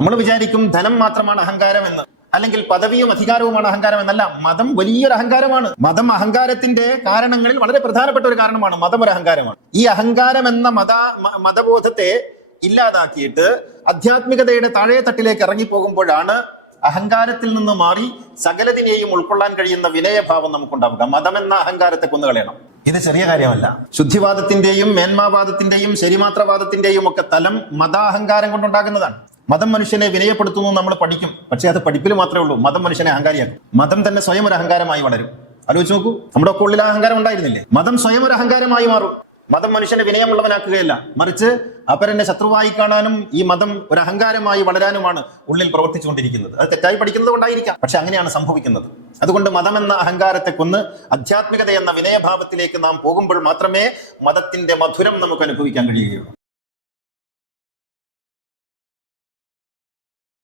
നമ്മൾ വിചാരിക്കും ധനം മാത്രമാണ് അഹങ്കാരം എന്ന്, അല്ലെങ്കിൽ പദവിയും അധികാരവുമാണ് അഹങ്കാരം എന്നല്ല. മതം വലിയൊരു അഹങ്കാരമാണ്. മതം അഹങ്കാരത്തിന്റെ കാരണങ്ങളിൽ വളരെ പ്രധാനപ്പെട്ട ഒരു കാരണമാണ്. മതം ഒരു അഹങ്കാരമാണ്. ഈ അഹങ്കാരം എന്ന മതബോധത്തെ ഇല്ലാതാക്കിയിട്ട് ആധ്യാത്മികതയുടെ താഴെ തട്ടിലേക്ക് ഇറങ്ങിപ്പോകുമ്പോഴാണ് അഹങ്കാരത്തിൽ നിന്ന് മാറി സകലതിനെയും ഉൾക്കൊള്ളാൻ കഴിയുന്ന വിനയഭാവം നമുക്കുണ്ടാവുക. മതം എന്ന അഹങ്കാരത്തെ കൊന്നുകളയണം. ഇത് ചെറിയ കാര്യമല്ല. ശുദ്ധിവാദത്തിന്റെയും മേന്മാവാദത്തിന്റെയും ശരിമാത്രവാദത്തിന്റെയും ഒക്കെ തലം മതാഹങ്കാരം കൊണ്ടുണ്ടാകുന്നതാണ്. മതം മനുഷ്യനെ വിനയപ്പെടുത്തുന്നു നമ്മൾ പഠിക്കും, പക്ഷെ അത് പഠിപ്പിൽ മാത്രമേ ഉള്ളൂ. മതം മനുഷ്യനെ അഹങ്കാരിയാക്കും. മതം തന്നെ സ്വയം ഒരു അഹങ്കാരമായി വളരും. ആലോചിച്ച് നോക്കൂ, നമ്മുടെ ഒക്കെ ഉള്ളിൽ അഹങ്കാരം ഉണ്ടായിരുന്നില്ലേ? മതം സ്വയം ഒരു അഹങ്കാരമായി മാറും. മതം മനുഷ്യനെ വിനയമുള്ളവനാക്കുകയല്ല, മറിച്ച് അപരനെ ശത്രുവായി കാണാനും ഈ മതം ഒരു അഹങ്കാരമായി വളരാനുമാണ് ഉള്ളിൽ പ്രവർത്തിച്ചുകൊണ്ടിരിക്കുന്നത്. അത് തെറ്റായി പഠിക്കുന്നത് കൊണ്ടായിരിക്കാം, പക്ഷെ അങ്ങനെയാണ് സംഭവിക്കുന്നത്. അതുകൊണ്ട് മതം എന്ന അഹങ്കാരത്തെ കൊന്ന് ആധ്യാത്മികത എന്ന വിനയഭാവത്തിലേക്ക് നാം പോകുമ്പോൾ മാത്രമേ മതത്തിന്റെ മധുരം നമുക്ക് അനുഭവിക്കാൻ കഴിയുകയുള്ളൂ.